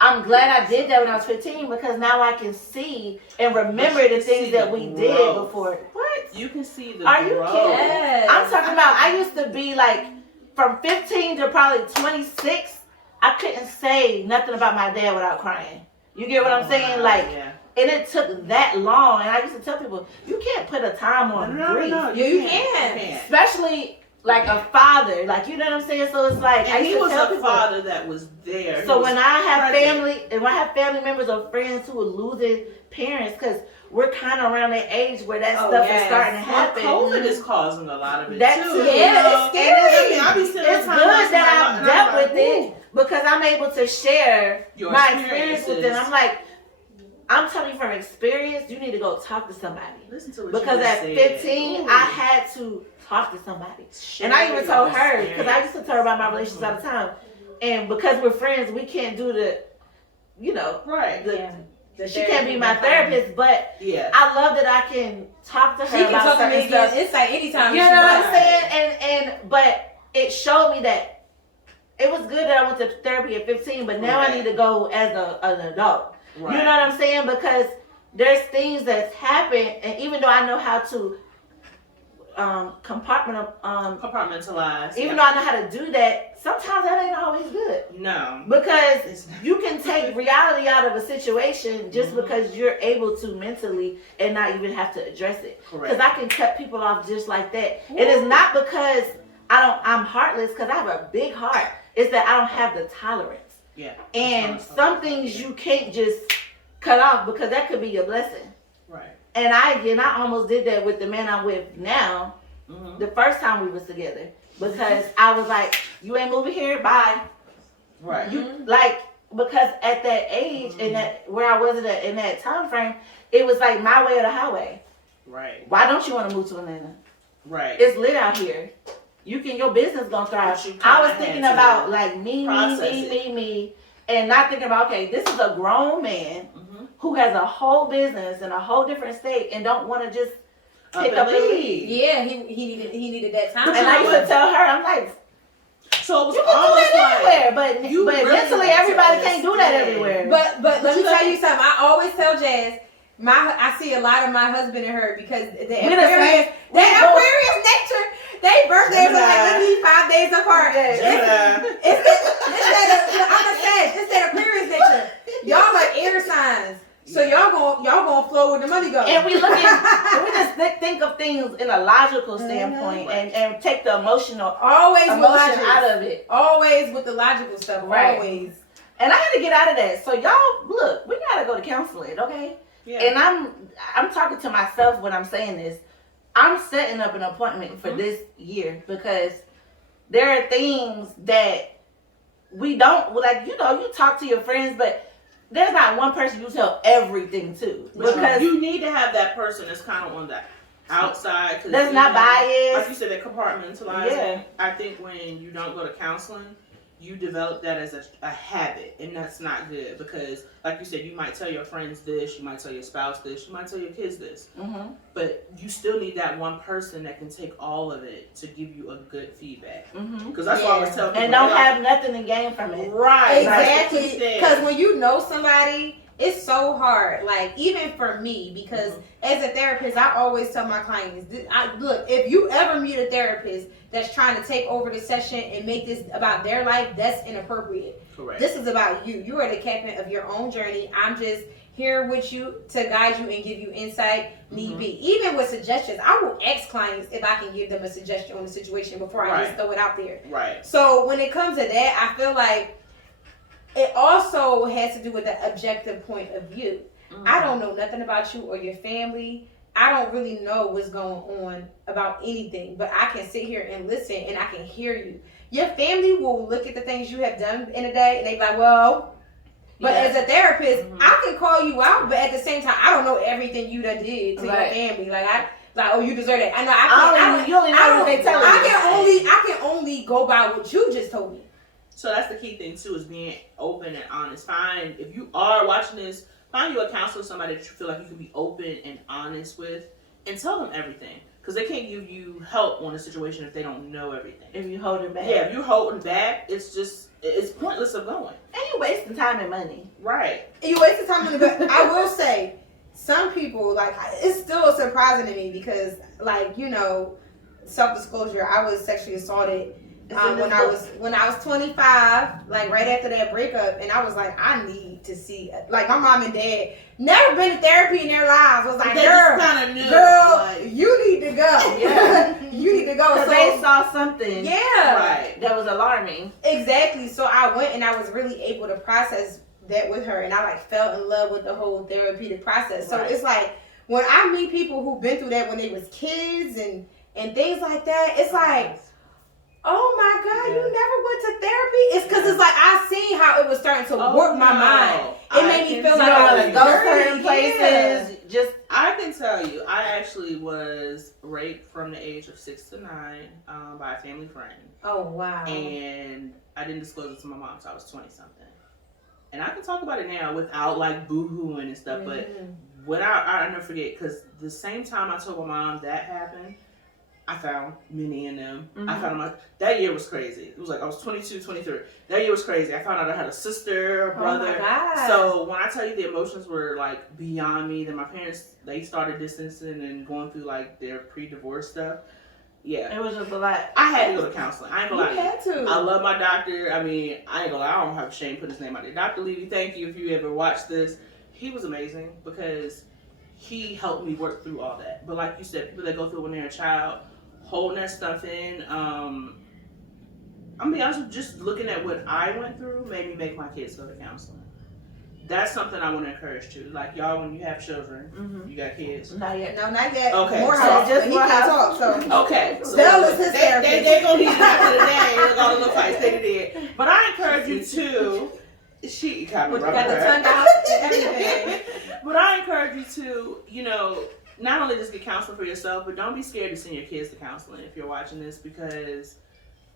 I'm glad I did that when I was 15 because now I can see and remember the things that we did before. What? You can see the Are you growth. kidding? Yes. I'm talking about, I used to be like, from 15 to probably 26, I couldn't say nothing about my dad without crying. You get what I'm saying? Like, yeah. and it took that long. And I used to tell people, you can't put a time on grief. You can. Especially like a father. Like, you know what I'm saying? So it's like, And I used he to was tell a people, father that was there. so when I have present. family members or friends who are losing parents, because we're kind of around that age where that stuff is yes. starting to happen. COVID is causing a lot of it That too. too. Yeah, it's scary. I be sitting It's there good talking that I've about dealt with it because I'm able to share Your my experience with them. experiences. I'm like, I'm telling you from experience, you need to go talk to somebody. Listen to what Because you just at said. 15, Ooh. I had to talk to somebody. Share And I even your told her, because I experience. used to tell her about my relationships all the time. And because we're friends, we can't do the, you know, Right. she can't be my therapist, but Yeah. I love that I can talk to her She can about talk to me certain stuff. again. It's like anytime. You she know what I'm wants. saying? But it showed me that it was good that I went to therapy at 15, but now I need to go as an adult. Right. You know what I'm saying? Because there's things that's happened, and even though I know how to Compartmentalize. even though I know how to do that, sometimes that ain't always good. No. Because It's not. you can take reality out of a situation just because you're able to mentally and not even have to address it. Correct. Because I can cut people off just like that. It is not because I'm heartless, because I have a big heart. It's that I don't have the tolerance. Yeah. And some things you can't just cut off because that could be your blessing. Right. And I almost did that with the man I'm with now. Mm-hmm. The first time we was together, because I was like, you ain't moving here, bye. Right. You like, because at that age and that where I was in that time frame, it was like my way or the highway. Right. Why don't you want to move to Atlanta? Right. It's lit out here. Your business gonna thrive. But you I was kinda thinking had to about like me, process and not thinking about, okay, this is a grown man Mm-hmm. who has a whole business in a whole different state and don't want to just pick up and leave. Yeah, he needed that time. And I used to tell her, I'm like, So it was you can do almost that like everywhere, but you really mentally had to everybody can't do that understand. everywhere. But let me you tell know- you something. I always tell Jazz, I see a lot of my husband and her because the We the same. Aquarius nature. They birthdays are like literally 5 days apart. It's that Aquarius nature. Y'all are air signs, so y'all gonna flow where the money goes. And we just think of things in a logical standpoint and take the emotional always with emotion logic. out of it. Always with the logical stuff. Right. Always. And I had to get out of that. So y'all, look, we gotta go to counseling, okay? Yeah. And I'm talking to myself when I'm saying this. I'm setting up an appointment for this year because there are things that we don't, like, you know, you talk to your friends, but there's not one person you tell everything to. But Because you need to have that person that's kind of on the outside. 'Cause that's not biased. Like you said, that compartmentalizing. Yeah. I think when you don't go to counseling, you develop that as a habit, and that's not good because, like you said, you might tell your friends this, you might tell your spouse this, you might tell your kids this, but you still need that one person that can take all of it to give you a good feedback. Because that's what I always tell people. And don't have nothing to gain from it. Right. Exactly. Because when you know somebody, it's so hard. Like, even for me, because as a therapist, I always tell my clients, look, if you ever meet a therapist that's trying to take over the session and make this about their life, that's inappropriate. Correct. This is about you. You are the captain of your own journey. I'm just here with you to guide you and give you insight, need be. Even with suggestions, I will ask clients if I can give them a suggestion on the situation before I just throw it out there. Right. So when it comes to that, I feel like it also has to do with the objective point of view. I don't know nothing about you or your family. I don't really know what's going on about anything, but I can sit here and listen and I can hear you. Your family will look at the things you have done in a day and they be like, well, but as a therapist, I can call you out, but at the same time, I don't know everything you done did to your family. Oh, you deserve that. I know you only know what they tell you. I can only go by what you just told me. So that's the key thing too, is being open and honest. If you are watching this, find you a counselor, somebody that you feel like you can be open and honest with, and tell them everything. Because they can't give you help on a situation if they don't know everything. If you holding back. Yeah, if you're holding back, it's pointless of going. And you're wasting time and money. Right. And you're wasting time and money. But I will say, some people, it's still surprising to me because, self-disclosure, I was sexually assaulted when I was 25, right after that breakup, and I was like, I need to see, my mom and dad never been to therapy in their lives. I was like, girl, you need to go. Yeah. You need to go. Because they saw something. Yeah. Right. That was alarming. Exactly. So I went and I was really able to process that with her, and I fell in love with the whole therapeutic process. So it's like when I meet people who've been through that when they was kids and things like that, it's like, oh my God, you never went to therapy? It's because it's like I seen how it was starting to warp my mind. It made me feel like I was go certain places. I can tell you, I actually was raped from the age of 6 to 9 by a family friend. Oh wow. And I didn't disclose it to my mom, so I was 20 something. And I can talk about it now without boo-hooing and stuff, but what I'll never forget, because the same time I told my mom that happened, I found Minnie and them. I found that year was crazy. It was I was 22, 23. That year was crazy. I found out I had a sister, a brother. Oh my God. So when I tell you the emotions were beyond me, then my parents, they started distancing and going through their pre-divorce stuff. Yeah. It was just a lot. I had to go to counseling. I ain't gonna lie. You had to. I love my doctor. I mean, I ain't gonna lie. I don't have shame put his name out there. Dr. Levy, thank you if you ever watched this. He was amazing because he helped me work through all that. But like you said, people that go through when they're a child, holding that stuff in. I'm gonna be honest with you, just looking at what I went through made me make my kids go to counseling. That's something I want to encourage too. Y'all, when you have children, you got kids. Not yet. No, not yet. Okay. Morehouse, just he can't talk. So okay. So Bell is his therapist. They gonna need it after the day. They're gonna little fights. They did. But I encourage you to. She kind of got the tongue out and everything. But I encourage you to, not only just get counseling for yourself, but don't be scared to send your kids to counseling if you're watching this, because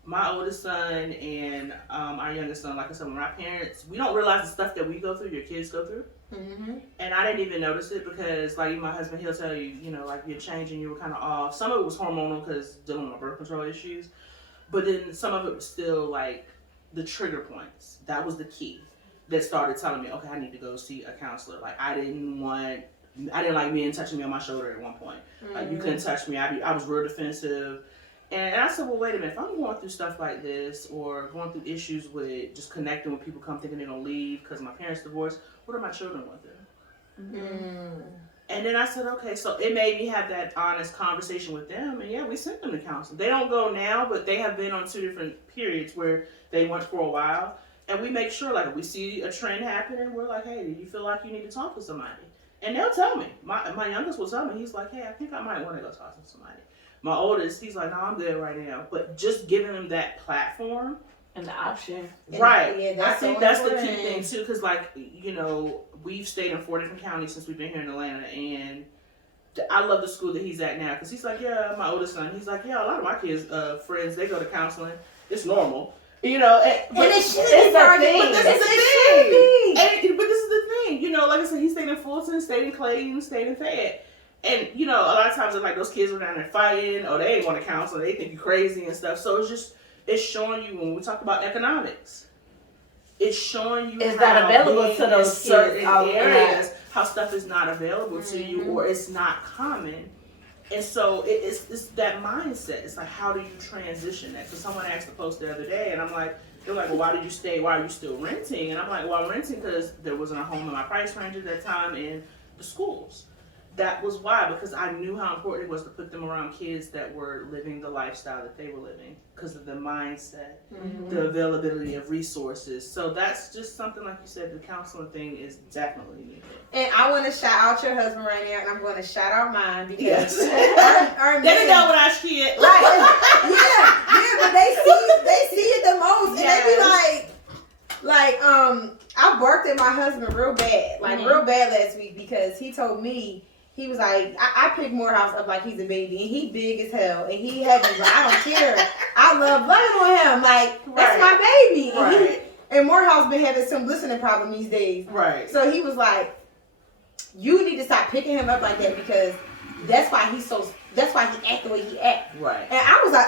my oldest son and our youngest son, like I said, when my parents, we don't realize the stuff that we go through, your kids go through. And I didn't even notice it because, even my husband, he'll tell you, you're changing, you were kind of off. Some of it was hormonal because dealing with birth control issues, but then some of it was still the trigger points. That was the key that started telling me, okay, I need to go see a counselor. I didn't like men touching me on my shoulder at one point. You couldn't touch me. I was real defensive. And I said, well, wait a minute. If I'm going through stuff like this or going through issues with just connecting with people come thinking they're going to leave because my parents divorced, what are my children going through? And then I said, okay, so it made me have that honest conversation with them. And yeah, we sent them to counseling. They don't go now, but they have been on 2 different periods where they went for a while. And we make sure, if we see a trend happening, we're like, hey, do you feel like you need to talk to somebody? And they'll tell me. My youngest will tell me. He's like, hey, I think I might want to go talk to somebody. My oldest, he's like, no, I'm good right now. But just giving them that platform. And the option. Right. Yeah, I think that's the key thing, important. too. Because, we've stayed in 4 different counties since we've been here in Atlanta. And I love the school that he's at now. Because he's like, yeah, my oldest son, he's like, yeah, a lot of my kids, friends, they go to counseling. It's normal. But it should be But this this is is the the thing. thing. But this is the thing. Like I said, he stayed in Fulton, stayed in Clayton, stayed in Fayette. And, a lot of times, those kids were down there fighting, or they ain't want to counsel, they think you're crazy and stuff. So it's showing you, when we talk about economics, it's showing you it's how not available to those certain kids areas, how stuff is not available to you, or it's not common. And so it's that mindset. It's how do you transition that? Because someone asked the post the other day, and I'm like, they're like, well, why did you stay? Why are you still renting? And I'm like, well, I'm renting because there wasn't a home in my price range at that time, and the schools. that was why, because I knew how important it was to put them around kids that were living the lifestyle that they were living because of the mindset, the availability of resources. So that's just something, like you said, the counseling thing is definitely needed. And I want to shout out your husband right now, and I'm going to shout out mine because Yes. our They didn't men- know what I shit. yeah, but they see it the most, and they be like, I barked at my husband real bad last week because he told me, he was like, I picked Morehouse up like he's a baby, and he big as hell, and he heavy, but I don't care. I love loving on him, like that's my baby. Right. And Morehouse been having some listening problem these days. Right. So he was like, you need to stop picking him up like that because that's why he act the way he act. Right. And I was like,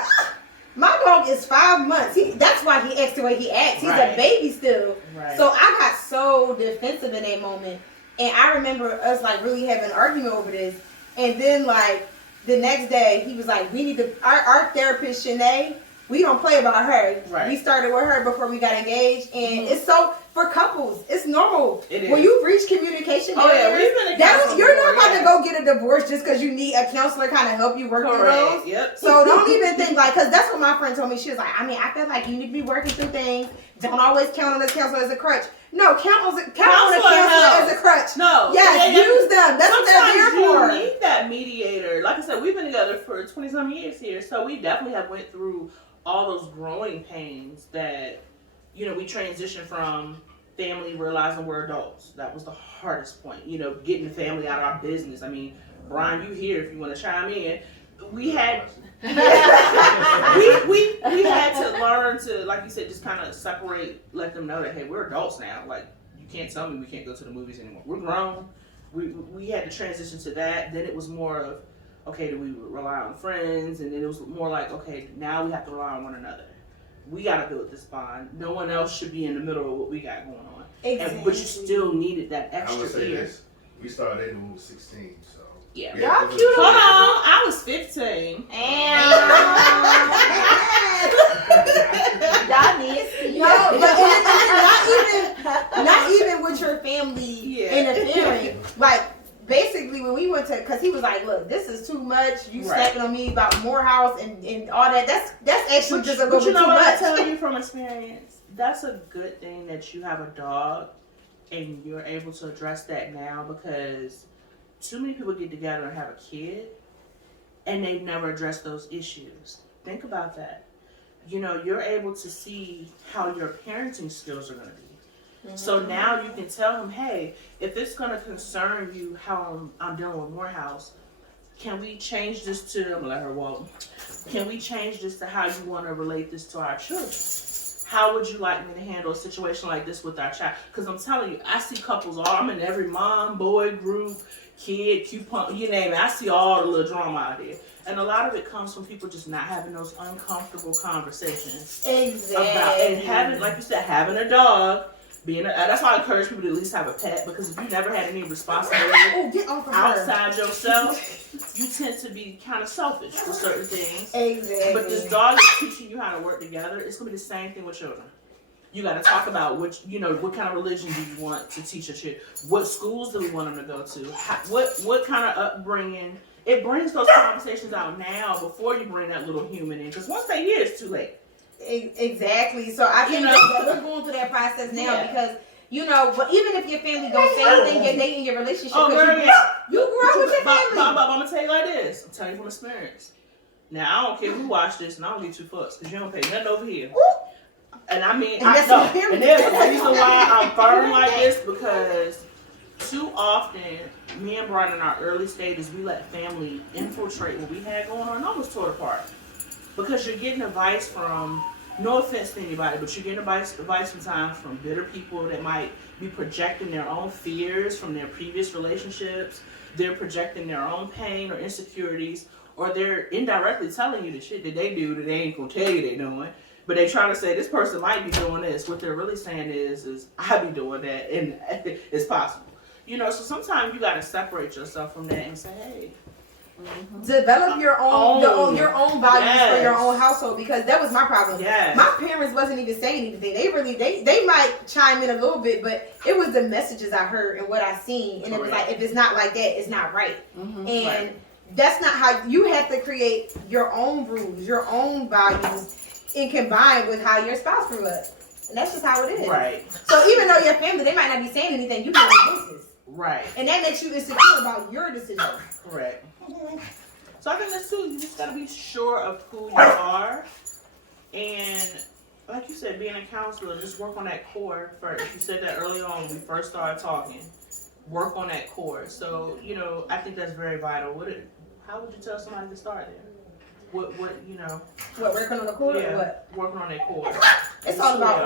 my dog is 5 months. That's why he acts the way he acts. He's a baby still. Right. So I got so defensive in that moment. And I remember us like really having an argument over this. And then like the next day he was like, we need to, our therapist Shanae, we don't play about her. Right. We started with her before we got engaged. And it's so, for couples, it's normal. It is. When you reach communication barriers, we've been a counselor you're not before, about to go get a divorce just because you need a counselor kind of help you work through those. Yep. So don't even think like, because that's what my friend told me. She was like, I mean, I feel like you need to be working through things. Don't always count on this counselor as a crutch. No, count on a counselor as a crutch. No. Yes, use them. That's what they're there for. You need that mediator. Like I said, we've been together for 20-some years here, so we definitely have went through all those growing pains that, we transitioned from family realizing we're adults. That was the hardest point. Getting the family out of our business. I mean, Brian, you here if you want to chime in. We had we had to learn to, like you said, just kind of separate, let them know that, hey, we're adults now. Like, you can't tell me we can't go to the movies anymore. We're grown. We had to transition to that. Then it was more of, okay, do we rely on friends? And then it was more like, okay, now we have to rely on one another. We got to build this bond. No one else should be in the middle of what we got going on. Exactly. But you still needed that I extra would say ear. this. We started dating when we were 16, so. Yeah. we Y'all had cute. Hold on, I was 15. Y'all need to see. No, but not even with your family interfering. Like basically when we went to, because he was like, look, this is too much. You snapping on me about Morehouse and all that. That's actually just a little bit too what I much. tell you from experience? That's a good thing that you have a dog and you're able to address that now, because too many people get together and have a kid and they've never addressed those issues. Think about that. You're able to see how your parenting skills are going to be. Mm-hmm. So now you can tell him, hey, if it's going to concern you how I'm dealing with Morehouse, can we change this to, I'm going to let her walk. Can we change this to how you want to relate this to our children? How would you like me to handle a situation like this with our child? Because I'm telling you, I see couples I'm in every mom, boy group, kid, coupon, you name it. I see all the little drama out there. And a lot of it comes from people just not having those uncomfortable conversations. Exactly. And having, like you said, having a dog, that's why I encourage people to at least have a pet, because if you never had any responsibility outside yourself, you tend to be kind of selfish with certain things. Exactly. But this dog is teaching you how to work together. It's going to be the same thing with children. You got to talk about what kind of religion do you want to teach your children? What schools do we want them to go to? What kind of upbringing? It brings those conversations out now before you bring that little human in, because once they're here, it's too late. Exactly. So I think that we're going through that process now because, but even if your family don't say anything, you're dating your relationship. Oh, girl, you grew up with your family. I'm going to tell you like this. I'm telling you from experience. Now, I don't care who watch this, and I don't give 2 fucks, because you don't pay nothing over here. And I mean, I know. And there's a reason why I'm firm like this, because too often, me and Brian in our early stages, we let family infiltrate what we had going on and almost tore it apart. Because you're getting advice from, no offense to anybody, but you're getting advice sometimes from bitter people that might be projecting their own fears from their previous relationships. They're projecting their own pain or insecurities, or they're indirectly telling you the shit that they do that they ain't gonna tell you they're doing. But they try to say this person might be doing this. What they're really saying is I be doing that, and it's possible. So sometimes you got to separate yourself from that and say, hey, Develop your own values for your Yes. own household, because that was my problem. Yes. My parents wasn't even saying anything. They might chime in a little bit, but it was the messages I heard and what I seen, and it was like, if it's not like that, it's not right. And that's not how you have to create your own rules, your own values, and combine with how your spouse grew up. And that's just how it is. Right. So even though your family, they might not be saying anything, you know their business. Right. And that makes you insecure about your decision. Correct. So I think that's too. You just gotta be sure of who you are, and like you said, being a counselor, just work on that core first. You said that early on when we first started talking. Work on that core. So I think that's very vital. How would you tell somebody to start there? What Working on the core or what? Working on that core. It's all about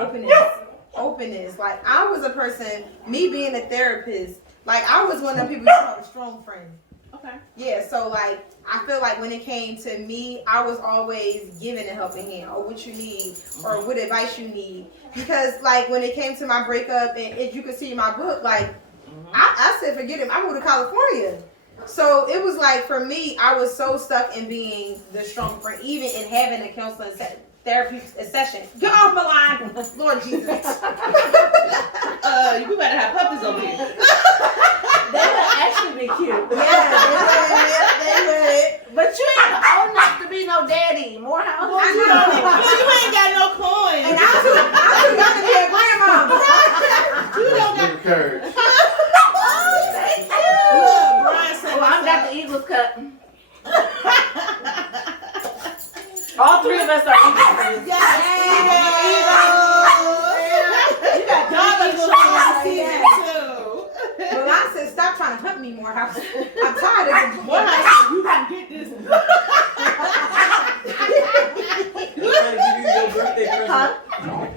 openness. Like, I was a person, me being a therapist, like, I was one of the people who called a strong friend. Okay. Yeah, so like, I feel like when it came to me, I was always giving a helping hand, or what you need, or what advice you need. Because like, when it came to my breakup, and as you can see in my book, like, I said, forget it, I moved to California. So it was like, for me, I was so stuck in being the strong friend, even in having a counseling therapy session. Get off my line, Lord Jesus. You better have puppies over here. They would actually be cute. Yeah, they would. But you ain't old enough to be no daddy. More house. I know. You ain't got no coins. And I'm too young to be a grandma. You don't got. Good courage. Oh, thank you. Look, Brian said. Well, I got the Eagles cut. All three of us are Eagles. You got Y'all Eagles are season too. Well, I said, stop trying to hunt me, Morehouse. I'm tired of it. Morehouse, you can get this. Huh?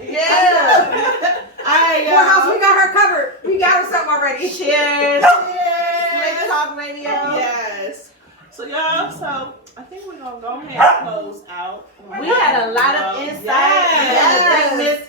Yeah. Morehouse, we got her covered. We got her something already. Cheers. Straight Talk Radio. Yes. So y'all, I think we're gonna go ahead and close out. We had a lot of insight. Yes. Thank Miss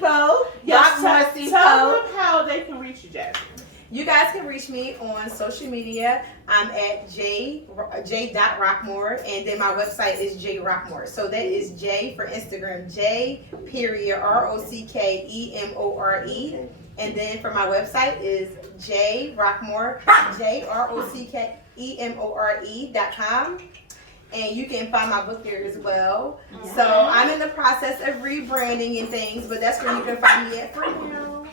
Sipo. Yes, Rockemore tell Sipo. them how they can reach you, Jasmin. You guys can reach me on social media. I'm at j.rockemore, and then my website is jrockemore. So that is J for Instagram, J.Rockemore. And then for my website is jrockemore, JROCKEMORE.com. And you can find my book there as well. Yeah. So I'm in the process of rebranding and things, but that's where you can find me at for now.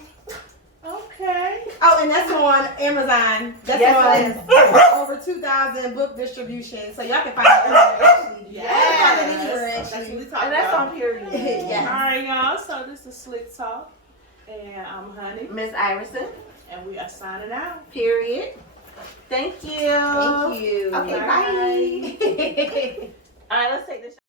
Okay. Oh, and that's on Amazon. That's Yes, on over 2,000 book distribution. So y'all can find it anywhere, actually. Yes. You can find it anywhere, That's what we actually. talking And that's about. on Period. Yes. All right, y'all. So this is Slick Talk, and I'm Honey, Miss Iverson. and we are signing out. Period. Thank you. Thank you. Okay, bye. All right, let's take this shot.